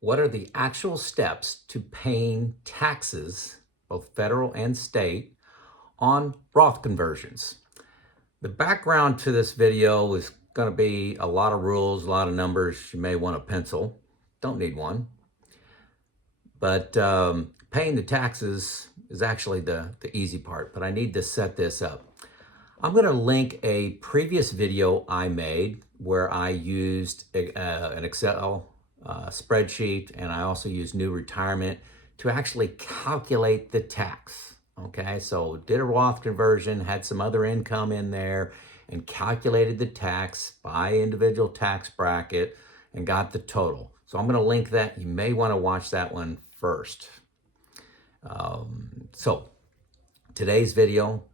what are the actual steps to paying taxes, both federal and state, on Roth conversions. The background to this video is going to be a lot of rules, a lot of numbers. You may want a pencil. Don't need one. But paying the taxes is actually the easy part, but I need to set this up. I'm going to link a previous video I made where I used an Excel spreadsheet, and I also used New Retirement to actually calculate the tax. Okay, so did a Roth conversion, had some other income in there, and calculated the tax by individual tax bracket and got the total. So I'm going to link that. You may want to watch that one first. So today's video,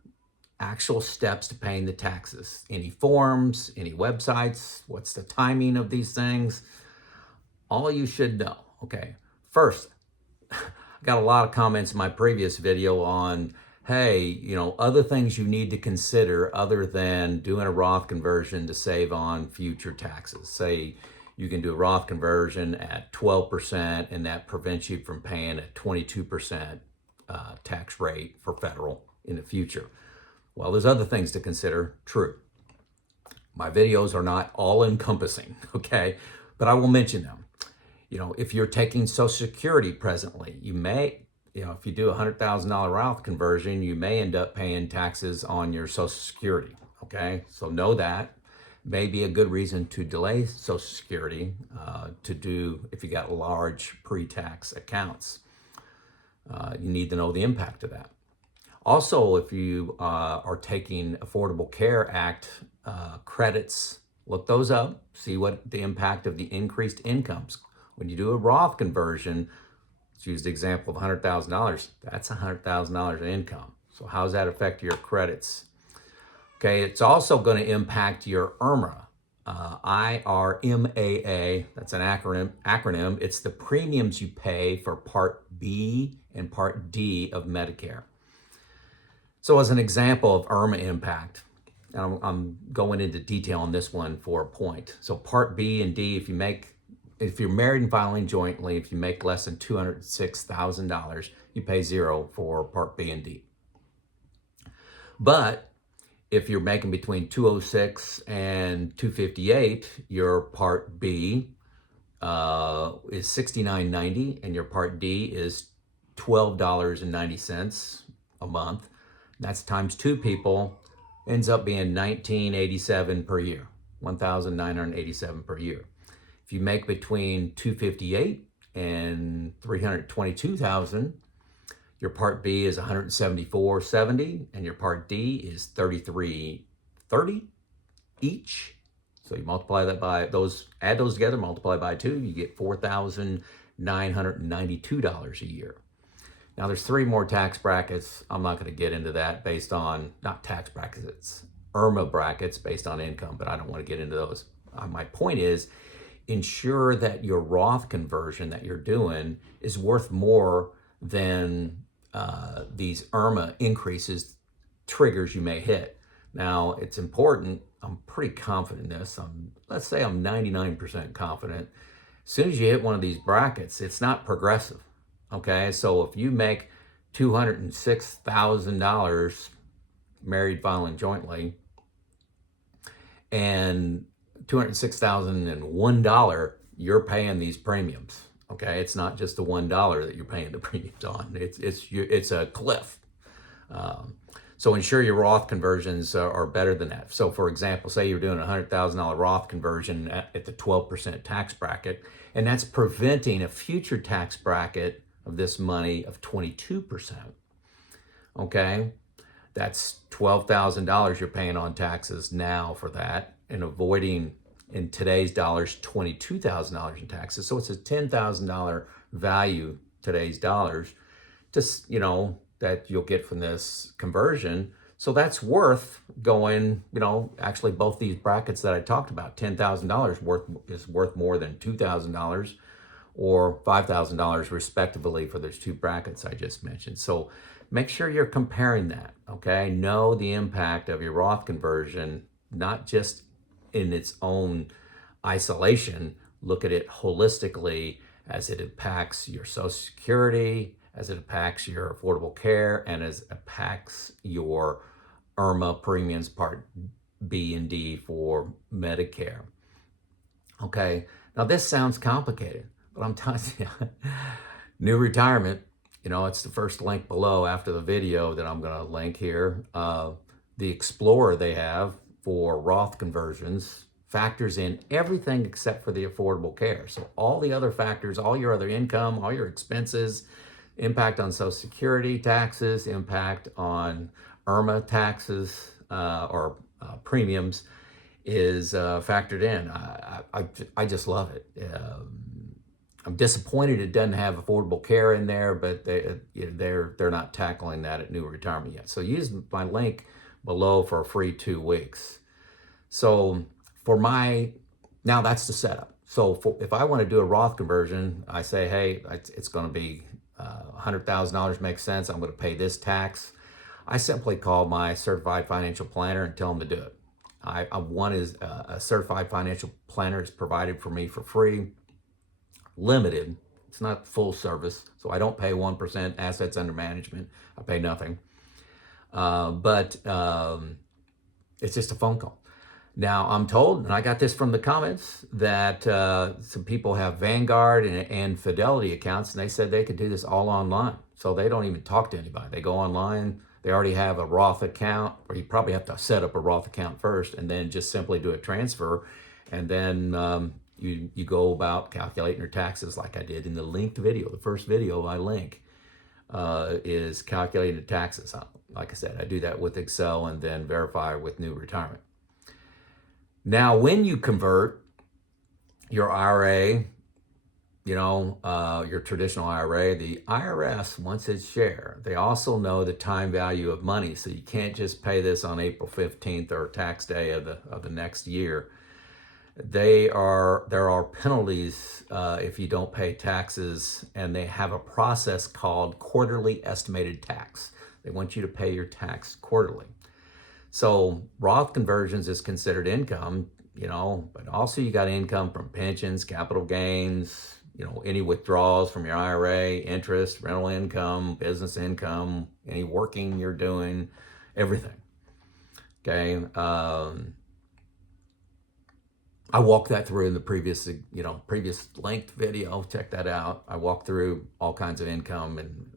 actual steps to paying the taxes. Any forms, any websites, what's the timing of these things? All you should know. Okay, first, I got a lot of comments in my previous video on, hey, other things you need to consider other than doing a Roth conversion to save on future taxes. Say you can do a Roth conversion at 12% and that prevents you from paying a 22% tax rate for federal in the future. Well, there's other things to consider, true. My videos are not all encompassing, okay? But I will mention them. If you're taking Social Security presently, you may, if you do a $100,000 Roth conversion, you may end up paying taxes on your Social Security, okay? So know that. May be a good reason to delay Social Security to do if you got large pre-tax accounts. You need to know the impact of that. Also, if you are taking Affordable Care Act credits, look those up, see what the impact of the increased incomes. When you do a Roth conversion, let's use the example of $100,000, that's $100,000 in income. So how does that affect your credits? Okay, it's also going to impact your IRMA, IRMAA, that's an acronym. It's the premiums you pay for Part B and Part D of Medicare. So as an example of IRMA impact, and I'm going into detail on this one for a point. So Part B and D, if you're married and filing jointly, if you make less than $206,000, you pay zero for Part B and D. But if you're making between 206 and 258, your Part B is $69.90 and your Part D is $12.90 a month. That's times two people, ends up being $1,987 per year, $1,987 per year. If you make between 258 and 322,000, your Part B is 174.70 and your Part D is 33.30 each. So you multiply that by those, add those together, multiply by 2, you get $4,992 a year. Now there's 3 more tax brackets. I'm not going to get into that based on, not tax brackets, it's IRMA brackets based on income, but I don't want to get into those. My point is, ensure that your Roth conversion that you're doing is worth more than these IRMA increases triggers you may hit. Now it's important, I'm pretty confident in this, let's say I'm 99% confident. As soon as you hit one of these brackets, it's not progressive. Okay, so if you make $206,000 married filing jointly and $206,001, you're paying these premiums. Okay, it's not just the $1 that you're paying the premiums on. It's a cliff. So ensure your Roth conversions are better than that. So for example, say you're doing a $100,000 Roth conversion at the 12% tax bracket, and that's preventing a future tax bracket of this money of 22%. Okay, that's $12,000 you're paying on taxes now for that, and avoiding, in today's dollars, $22,000 in taxes. So it's a $10,000 value, today's dollars, just, that you'll get from this conversion. So that's worth going, actually both these brackets that I talked about, $10,000 is worth more than $2,000 or $5,000 respectively for those 2 brackets I just mentioned. So make sure you're comparing that, okay? Know the impact of your Roth conversion, not just in its own isolation. Look at it holistically as it impacts your Social Security, as it impacts your affordable care, and as it impacts your IRMA premiums Part B and D for Medicare. Okay, now this sounds complicated, but I'm telling you, new retirement, it's the first link below after the video that I'm going to link here. The Explorer they have for Roth conversions factors in everything except for the affordable care. So all the other factors, all your other income, all your expenses, impact on Social Security taxes, impact on IRMA taxes or premiums is factored in. I just love it. I'm disappointed it doesn't have affordable care in there, but they're not tackling that at new retirement yet. So use my link below for a free 2 weeks. So now that's the setup. So if I want to do a Roth conversion, I say, hey, it's going to be $100,000 makes sense. I'm going to pay this tax. I simply call my certified financial planner and tell them to do it. One is a certified financial planner is provided for me for free, limited. It's not full service, so I don't pay 1% assets under management. I pay nothing. But it's just a phone call. Now, I'm told, and I got this from the comments, that some people have Vanguard and Fidelity accounts, and they said they could do this all online. So they don't even talk to anybody. They go online. They already have a Roth account, or you probably have to set up a Roth account first, and then just simply do a transfer. And then you go about calculating your taxes like I did in the linked video. The first video I link is calculating the taxes. Like I said, I do that with Excel and then verify with new retirement. Now, when you convert your IRA, your traditional IRA, the IRS wants its share. They also know the time value of money, so you can't just pay this on April 15th or tax day of the next year. There are penalties if you don't pay taxes, and they have a process called quarterly estimated tax. They want you to pay your tax quarterly. So Roth conversions is considered income, but also you got income from pensions, capital gains, any withdrawals from your IRA, interest, rental income, business income, any working you're doing, everything. Okay. I walked that through in the previous length video. Check that out. I walked through all kinds of income. And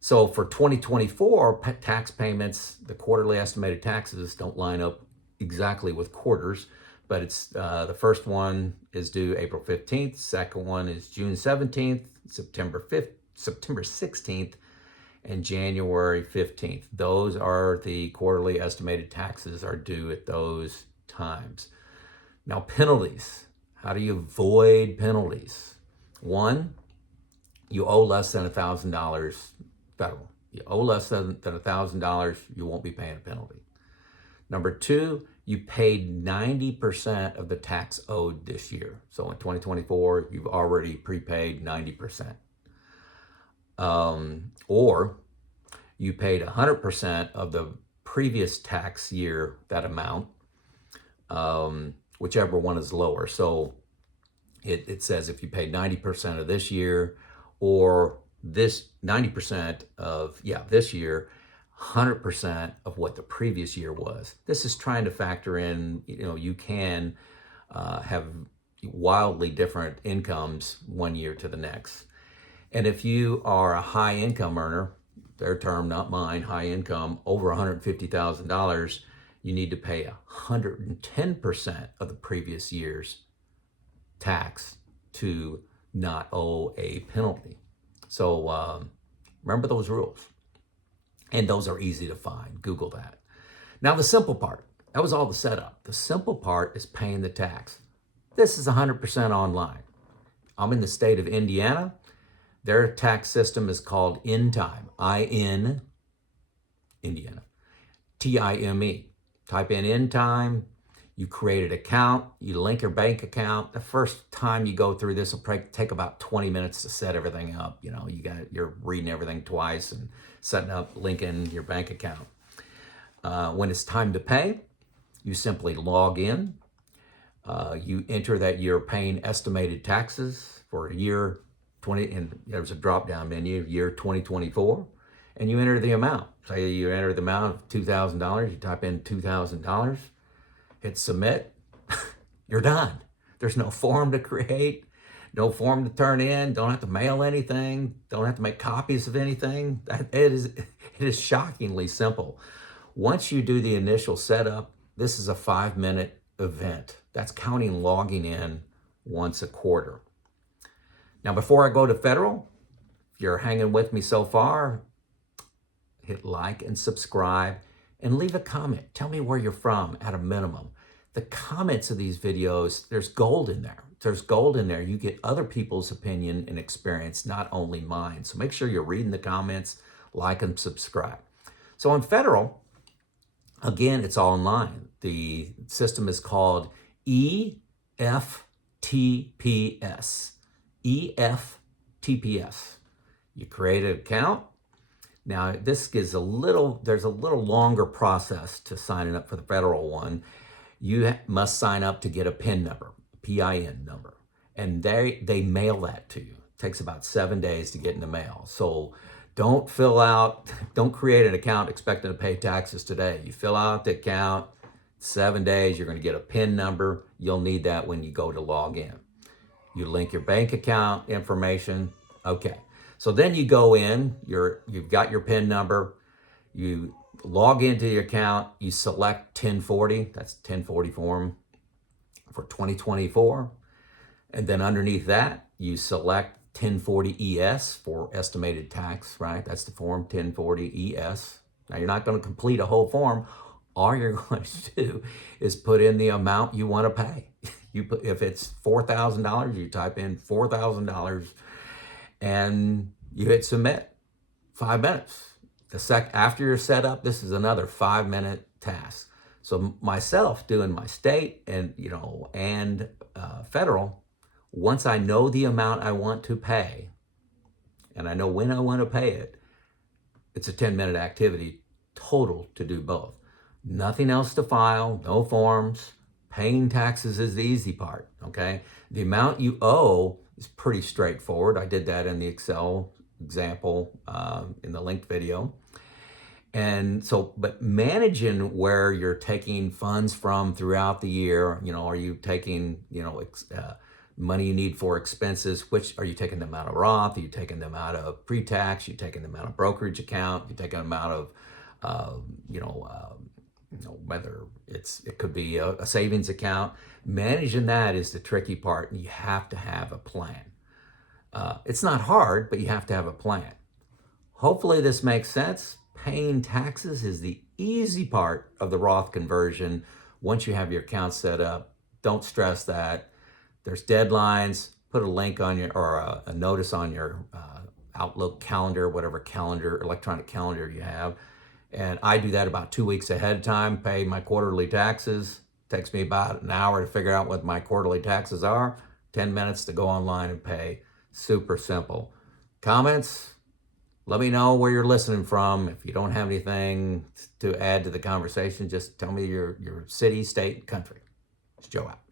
so for 2024 tax payments, the quarterly estimated taxes don't line up exactly with quarters, but it's the first one is due April 15th, second one is June 17th, September 16th, and January 15th. Those are the quarterly estimated taxes are due at those times. Now, penalties. How do you avoid penalties? One, you owe less than $1,000 federal. You owe less than $1,000, you won't be paying a penalty. Number two, you paid 90% of the tax owed this year. So in 2024, you've already prepaid 90%. Or you paid 100% of the previous tax year, that amount, whichever one is lower. So it says if you paid 90% of this year, or this 90% of this year, 100% of what the previous year was. This is trying to factor in, you can have wildly different incomes one year to the next. And if you are a high income earner, their term, not mine, high income, over $150,000, you need to pay 110% of the previous year's tax to not owe a penalty. So remember those rules. And those are easy to find. Google that. Now the simple part, that was all the setup. The simple part is paying the tax. This is 100% online. I'm in the state of Indiana. Their tax system is called InTime, I-N, Indiana, T-I-M-E. Type in InTime, you create an account, you link your bank account. The first time you go through this will take about 20 minutes to set everything up. You're reading everything twice and setting up, linking your bank account. When it's time to pay, you simply log in. You enter that you're paying estimated taxes for for year 20, and there's a drop-down menu, year 2024, and you enter the amount. Say you enter the amount of $2,000, you type in $2,000, hit submit, you're done. There's no form to create, no form to turn in, don't have to mail anything, don't have to make copies of anything. It is shockingly simple. Once you do the initial setup, this is a 5-minute event. That's counting logging in once a quarter. Now, before I go to federal, if you're hanging with me so far, hit like and subscribe and leave a comment. Tell me where you're from at a minimum. The comments of these videos, there's gold in there. There's gold in there. You get other people's opinion and experience, not only mine. So make sure you're reading the comments, like and subscribe. So on federal, again, it's all online. The system is called EFTPS. EFTPS. You create an account. Now, this is there's a little longer process to signing up for the federal one. You must sign up to get a PIN number, PIN number, and they mail that to you. It takes about 7 days to get in the mail. So don't create an account expecting to pay taxes today. You fill out the account, 7 days, you're going to get a PIN number. You'll need that when you go to log in. You link your bank account information. Okay. So then you go in, you've got your PIN number, you log into your account, you select 1040, that's 1040 form for 2024. And then underneath that, you select 1040 ES for estimated tax, right? That's the form 1040 ES. Now you're not going to complete a whole form. All you're going to do is put in the amount you want to pay. If it's $4,000, you type in $4,000 and you hit submit. 5 minutes. After you're set up, this is another 5-minute task. So myself doing my state and federal, once I know the amount I want to pay, and I know when I want to pay it, it's a 10-minute activity total to do both. Nothing else to file, no forms. Paying taxes is the easy part, okay? The amount you owe is pretty straightforward. I did that in the Excel example in the linked video. And so, but managing where you're taking funds from throughout the year, are you taking, money you need for expenses? Which are you taking them out of Roth? Are you taking them out of pre-tax? Are you taking them out of brokerage account? Are you taking them out of, whether it could be a savings account. Managing that is the tricky part, and you have to have a plan. It's not hard, but you have to have a plan. Hopefully this makes sense. Paying taxes is the easy part of the Roth conversion. Once you have your account set up, don't stress that. There's deadlines. Put a link on or a notice on your Outlook calendar, whatever electronic calendar you have. And I do that about 2 weeks ahead of time, pay my quarterly taxes. Takes me about an hour to figure out what my quarterly taxes are. 10 minutes to go online and pay. Super simple. Comments? Let me know where you're listening from. If you don't have anything to add to the conversation, just tell me your city, state, country. It's Joe out.